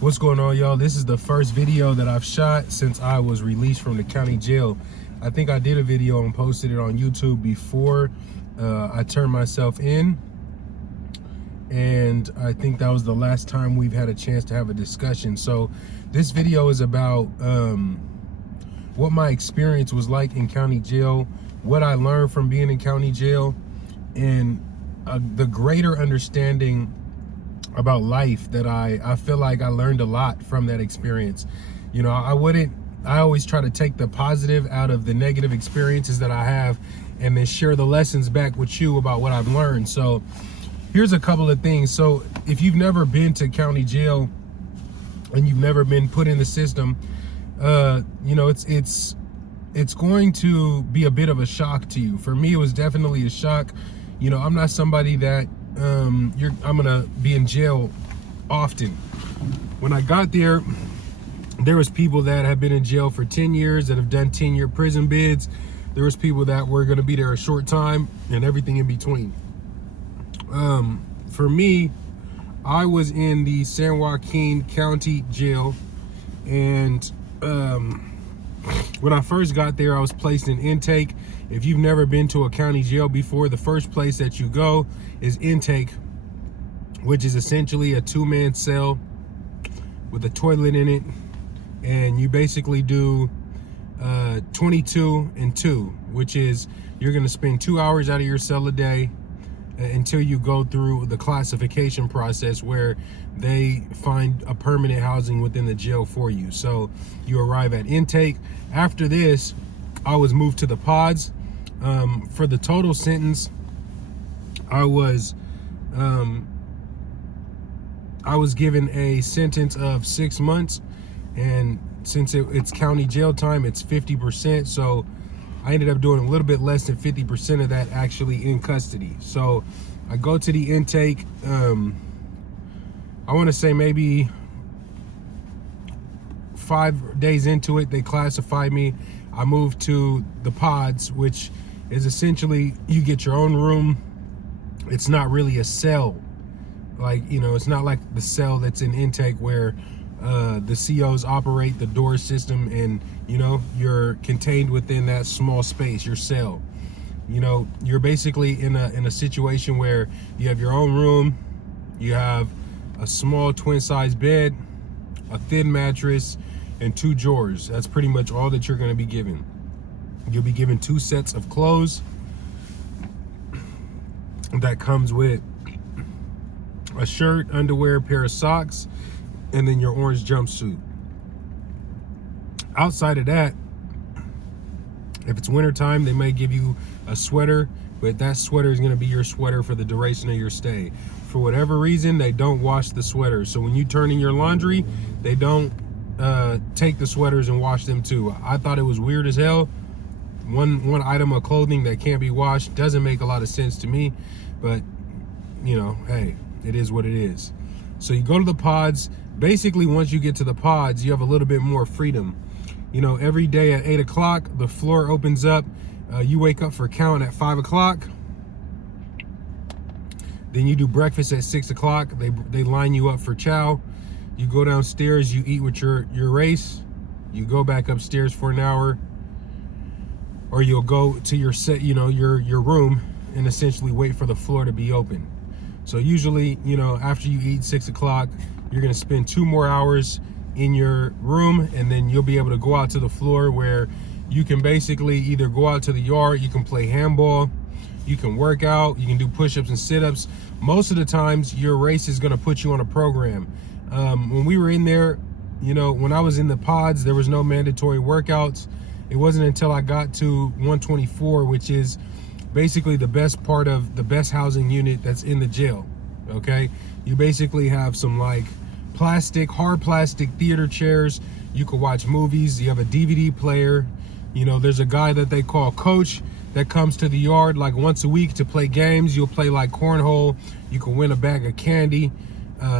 What's going on, y'all? This is the first video that I've shot since I was released from the county jail. I think I did a video and posted it on YouTube before I turned myself in, and I think that was the last time we've had a chance to have a discussion. So this video is about what my experience was like in county jail, what I learned from being in county jail, and the greater understanding about life that I feel like I learned a lot from that experience. You know, I always try to take the positive out of the negative experiences that I have and then share the lessons back with you about what I've learned. So here's a couple of things. So if you've never been to county jail and you've never been put in the system, you know, it's going to be a bit of a shock to you. For me, it was definitely a shock. You know, I'm not somebody that I'm gonna be in jail often. When I got there was people that have been in jail for 10 years that have done 10-year prison bids. There was people that were gonna be there a short time and everything in between. For me, I was in the San Joaquin County Jail, and when I first got there, I was placed in intake. If you've never been to a county jail before, the first place that you go is intake, which is essentially a 2-man cell with a toilet in it, and you basically do 22 and 2, which is you're going to spend 2 hours out of your cell a day until you go through the classification process where they find a permanent housing within the jail for you. So you arrive at intake. After this, I was moved to the pods. For the total sentence, I was given a sentence of 6 months, and since it's county jail time, it's 50%. So I ended up doing a little bit less than 50% of that actually in custody. So I go to the intake. I want to say maybe 5 days into it, they classified me. I moved to the pods, which is essentially you get your own room. It's not really a cell. Like, you know, it's not like the cell that's in intake where the COs operate the door system and, you know, you're contained within that small space, your cell. You know, you're basically in a situation where you have your own room, you have a small twin-size bed, a thin mattress, and 2 drawers. That's pretty much all that you're going to be given. You'll be given 2 sets of clothes that comes with a shirt, underwear, a pair of socks, and then your orange jumpsuit. Outside of that, if it's wintertime, they may give you a sweater, but that sweater is going to be your sweater for the duration of your stay. For whatever reason, they don't wash the sweaters. So when you turn in your laundry, they don't take the sweaters and wash them too. I thought it was weird as hell. One item of clothing that can't be washed doesn't make a lot of sense to me, but you know, hey, it is what it is. So you go to the pods. Basically, once you get to the pods, you have a little bit more freedom. You know, every day at 8 o'clock, the floor opens up. You wake up for count at 5 o'clock. Then you do breakfast at 6 o'clock. They line you up for chow. You go downstairs, you eat with your race. You go back upstairs for an hour, or you'll go to your set, you know, your room, and essentially wait for the floor to be open. So usually, you know, after you eat 6 o'clock, you're gonna spend 2 more hours in your room, and then you'll be able to go out to the floor where you can basically either go out to the yard, you can play handball, you can work out, you can do push-ups and sit-ups. Most of the times your race is gonna put you on a program. When we were in there, you know, when I was in the pods, there was no mandatory workouts. It wasn't until I got to 124, which is basically the best part of the best housing unit that's in the jail, okay? You basically have some like hard plastic theater chairs. You can watch movies. You have a DVD player. You know, there's a guy that they call coach that comes to the yard like once a week to play games. You'll play like cornhole. You can win a bag of candy.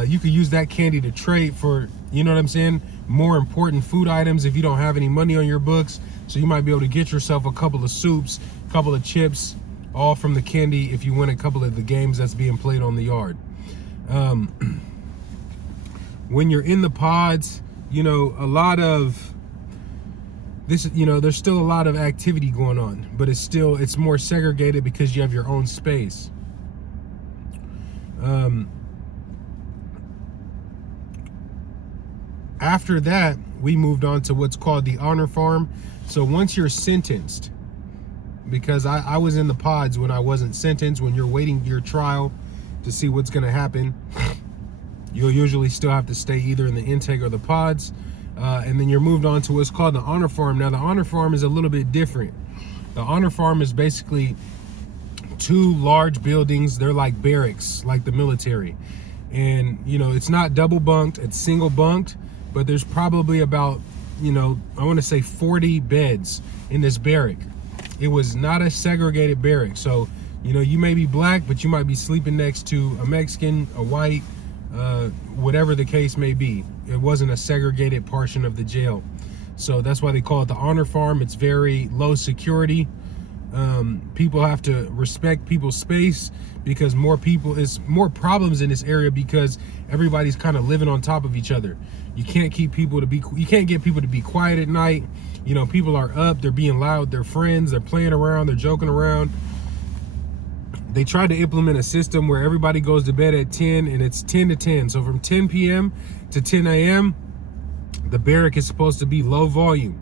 You could use that candy to trade for, you know what I'm saying, more important food items if you don't have any money on your books. So you might be able to get yourself a couple of soups, a couple of chips, all from the candy if you win a couple of the games that's being played on the yard. when you're in the pods, you know, a lot of this, you know, there's still a lot of activity going on, but it's more segregated because you have your own space. After that, we moved on to what's called the honor farm. So once you're sentenced, because I was in the pods when I wasn't sentenced, when you're waiting your trial to see what's going to happen, you'll usually still have to stay either in the intake or the pods. And then you're moved on to what's called the honor farm. Now, the honor farm is a little bit different. The honor farm is basically 2 large buildings. They're like barracks, like the military. And, you know, it's not double bunked, it's single bunked. But there's probably about, you know, I want to say 40 beds in this barrack. It was not a segregated barrack. So, you know, you may be black, but you might be sleeping next to a Mexican, a white, whatever the case may be. It wasn't a segregated portion of the jail. So that's why they call it the honor farm. It's very low security. People have to respect people's space because more problems in this area because everybody's kind of living on top of each other. You can't get people to be quiet at night. You know, people are up, they're being loud, they're friends, they're playing around, they're joking around. They tried to implement a system where everybody goes to bed at 10 and it's 10 to 10. So from 10 p.m. to 10 a.m., the barrack is supposed to be low volume.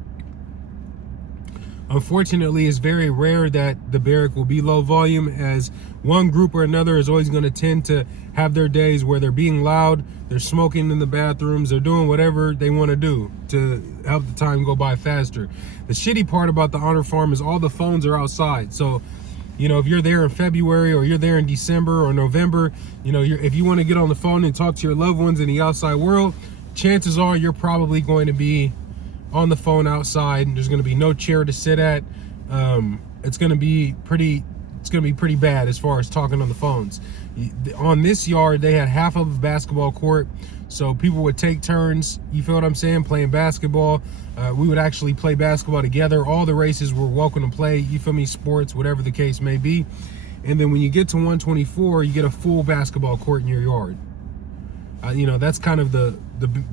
Unfortunately, it's very rare that the barrack will be low volume, as one group or another is always going to tend to have their days where they're being loud, they're smoking in the bathrooms, they're doing whatever they want to do to help the time go by faster. The shitty part about the honor farm is all the phones are outside. So, you know, if you're there in February or you're there in December or November, you know, if you want to get on the phone and talk to your loved ones in the outside world, chances are you're probably going to be on the phone outside. There's going to be no chair to sit at. It's going to be pretty bad as far as talking on the phones. On this yard, they had half of a basketball court, so people would take turns, you feel what I'm saying, playing basketball. We would actually play basketball together. All the races were welcome to play, you feel me, sports, whatever the case may be. And then when you get to 124, you get a full basketball court in your yard. You know, that's kind of the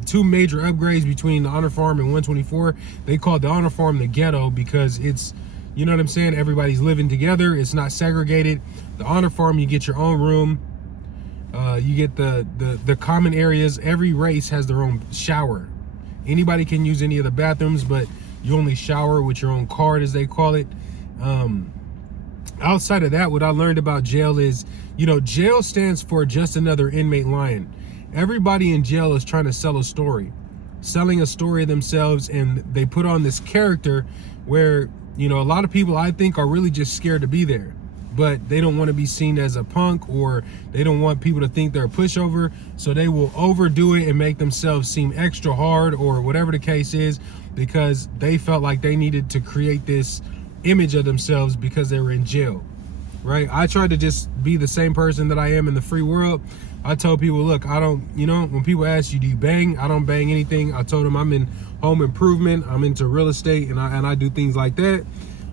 2 major upgrades between the honor farm and 124. They call it the honor farm the ghetto because it's, you know what I'm saying, everybody's living together, it's not segregated. The honor farm, you get your own room, you get the common areas. Every race has their own shower. Anybody can use any of the bathrooms, but you only shower with your own card, as they call it. Outside of that, what I learned about jail is, you know, jail stands for just another inmate lion. Everybody in jail is trying to sell a story, selling a story of themselves, and they put on this character where, you know, a lot of people, I think, are really just scared to be there, but they don't want to be seen as a punk, or they don't want people to think they're a pushover, so they will overdo it and make themselves seem extra hard or whatever the case is, because they felt like they needed to create this image of themselves because they were in jail, right? I tried to just be the same person that I am in the free world. I told people, look, I don't, you know, when people ask you, do you bang? I don't bang anything. I told them I'm in home improvement, I'm into real estate, and I do things like that.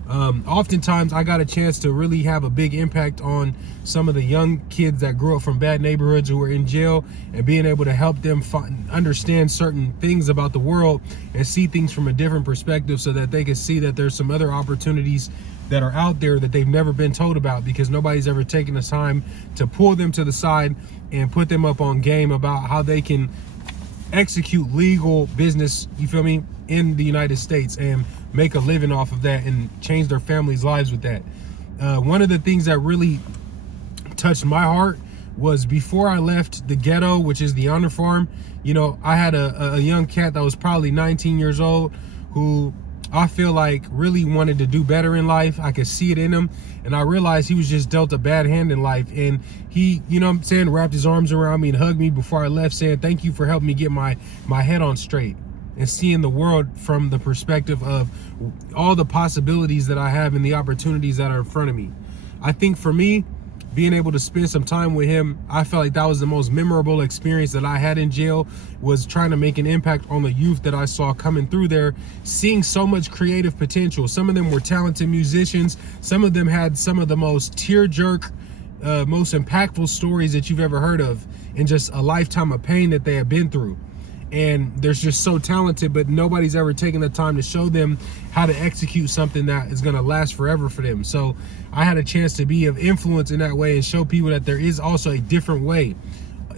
Oftentimes I got a chance to really have a big impact on some of the young kids that grew up from bad neighborhoods who were in jail, and being able to help them understand certain things about the world and see things from a different perspective, so that they can see that there's some other opportunities that are out there that they've never been told about, because nobody's ever taken the time to pull them to the side and put them up on game about how they can execute legal business, you feel me, in the United States and make a living off of that and change their families' lives with that. One of the things that really touched my heart was before I left the ghetto, which is the honor farm, you know, I had a young cat that was probably 19 years old who I feel like really wanted to do better in life. I could see it in him, and I realized he was just dealt a bad hand in life. And he, you know what I'm saying, wrapped his arms around me and hugged me before I left, saying, thank you for helping me get my head on straight and seeing the world from the perspective of all the possibilities that I have and the opportunities that are in front of me. I think for me, being able to spend some time with him, I felt like that was the most memorable experience that I had in jail, was trying to make an impact on the youth that I saw coming through there, seeing so much creative potential. Some of them were talented musicians. Some of them had some of the most tear-jerk, most impactful stories that you've ever heard of, and just a lifetime of pain that they have been through. and they're just so talented, but nobody's ever taken the time to show them how to execute something that is going to last forever for them. So I had a chance to be of influence in that way and show people that there is also a different way.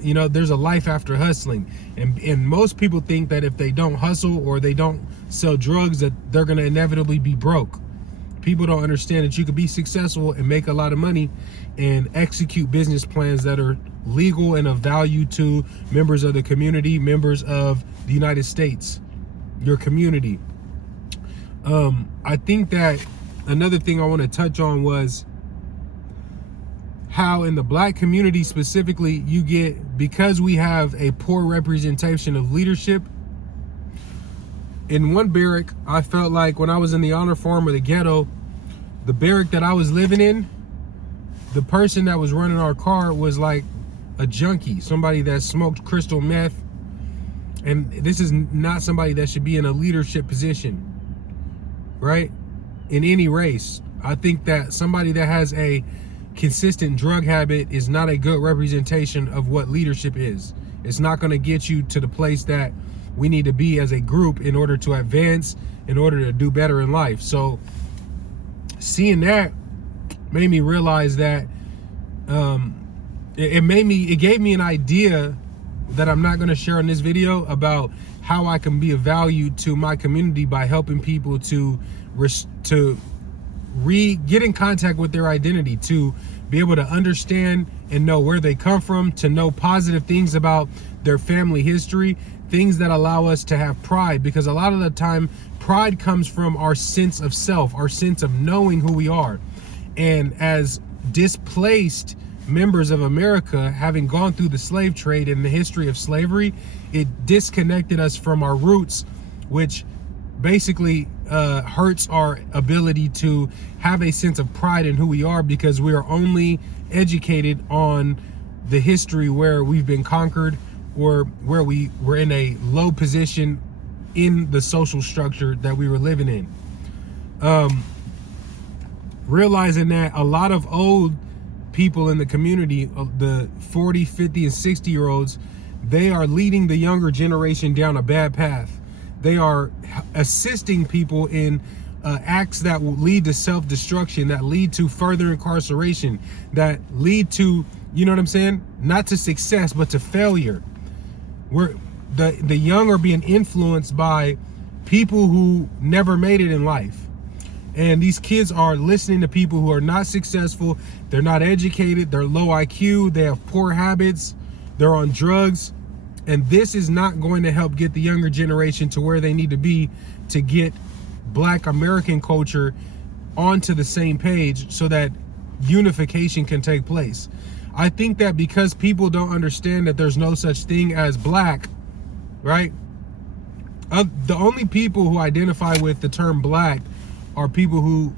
You know, there's a life after hustling, and most people think that if they don't hustle or they don't sell drugs, that they're going to inevitably be broke. People don't understand that you could be successful and make a lot of money and execute business plans that are legal and of value to members of the community, members of the United States, your community. I think that another thing I want to touch on was how in the Black community specifically, you get, because we have a poor representation of leadership. In one barrack, I felt like when I was in the honor farm or the ghetto, the barrack that I was living in, the person that was running our car was like a junkie, somebody that smoked crystal meth. And this is not somebody that should be in a leadership position, right? In any race. I think that somebody that has a consistent drug habit is not a good representation of what leadership is. It's not going to get you to the place that we need to be as a group in order to advance, in order to do better in life. So seeing that made me realize that it gave me an idea that I'm not going to share in this video about how I can be of value to my community by helping people to get in contact with their identity, to be able to understand and know where they come from, to know positive things about their family history, things that allow us to have pride, because a lot of the time pride comes from our sense of self, our sense of knowing who we are. And as displaced members of America, having gone through the slave trade and the history of slavery, it disconnected us from our roots, which basically hurts our ability to have a sense of pride in who we are, because we are only educated on the history where we've been conquered or where we were in a low position in the social structure that we were living in. Realizing that a lot of old people in the community, the 40, 50, and 60-year-olds, they are leading the younger generation down a bad path. They are assisting people in acts that will lead to self-destruction, that lead to further incarceration, that lead to, you know what I'm saying? Not to success, but to failure. Where the young are being influenced by people who never made it in life. And these kids are listening to people who are not successful. They're not educated. They're low IQ. They have poor habits. They're on drugs. And this is not going to help get the younger generation to where they need to be to get Black American culture onto the same page so that unification can take place. I think that because people don't understand that there's no such thing as Black, right? The only people who identify with the term Black are people who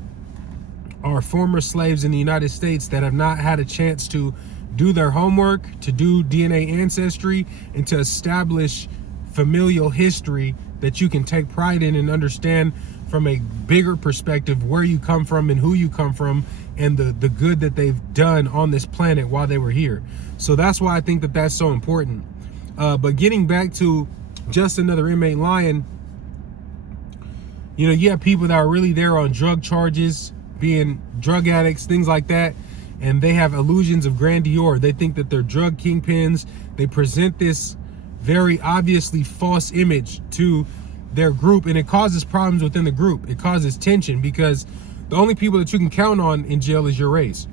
are former slaves in the United States that have not had a chance to do their homework, to do DNA ancestry, and to establish familial history that you can take pride in and understand from a bigger perspective where you come from and who you come from and the good that they've done on this planet while they were here. So that's why I think that that's so important. But getting back to Just Another Inmate Lying, you know, you have people that are really there on drug charges, being drug addicts, things like that, and they have illusions of grandeur. They think that they're drug kingpins. They present this very obviously false image to their group, and it causes problems within the group. It causes tension because the only people that you can count on in jail is your race.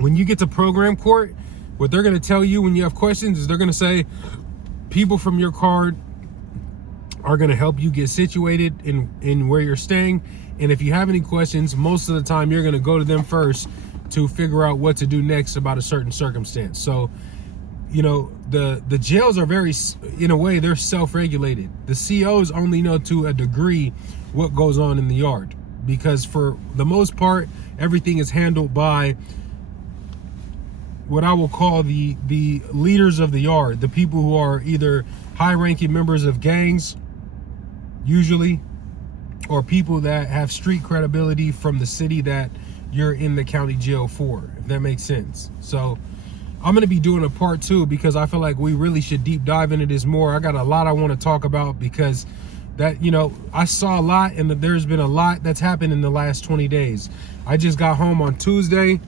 When you get to program court, what they're going to tell you when you have questions is they're going to say, people from your card are going to help you get situated in where you're staying. And if you have any questions, most of the time you're going to go to them first to figure out what to do next about a certain circumstance. So, you know, the jails are very, in a way, they're self-regulated. The COs only know to a degree what goes on in the yard, because for the most part, everything is handled by what I will call the leaders of the yard, the people who are either high-ranking members of gangs, usually, or people that have street credibility from the city that you're in the county jail for, if that makes sense. So I'm going to be doing a part 2 because I feel like we really should deep dive into this more. I got a lot I want to talk about because that, you know, I saw a lot, and there's been a lot that's happened in the last 20 days. I just got home on Tuesday,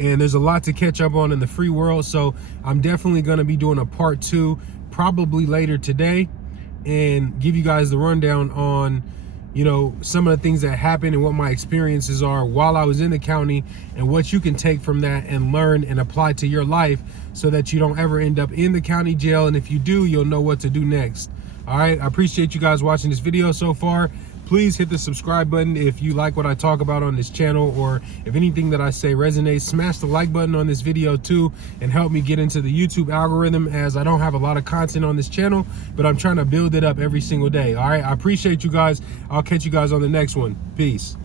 and there's a lot to catch up on in the free world. So I'm definitely going to be doing a part 2 probably later today and give you guys the rundown on, you know, some of the things that happened and what my experiences are while I was in the county, and what you can take from that and learn and apply to your life so that you don't ever end up in the county jail. And if you do, you'll know what to do next. All right, I appreciate you guys watching this video so far. Please hit the subscribe button if you like what I talk about on this channel, or if anything that I say resonates. Smash the like button on this video too, and help me get into the YouTube algorithm, as I don't have a lot of content on this channel, but I'm trying to build it up every single day. All right, I appreciate you guys. I'll catch you guys on the next one. Peace.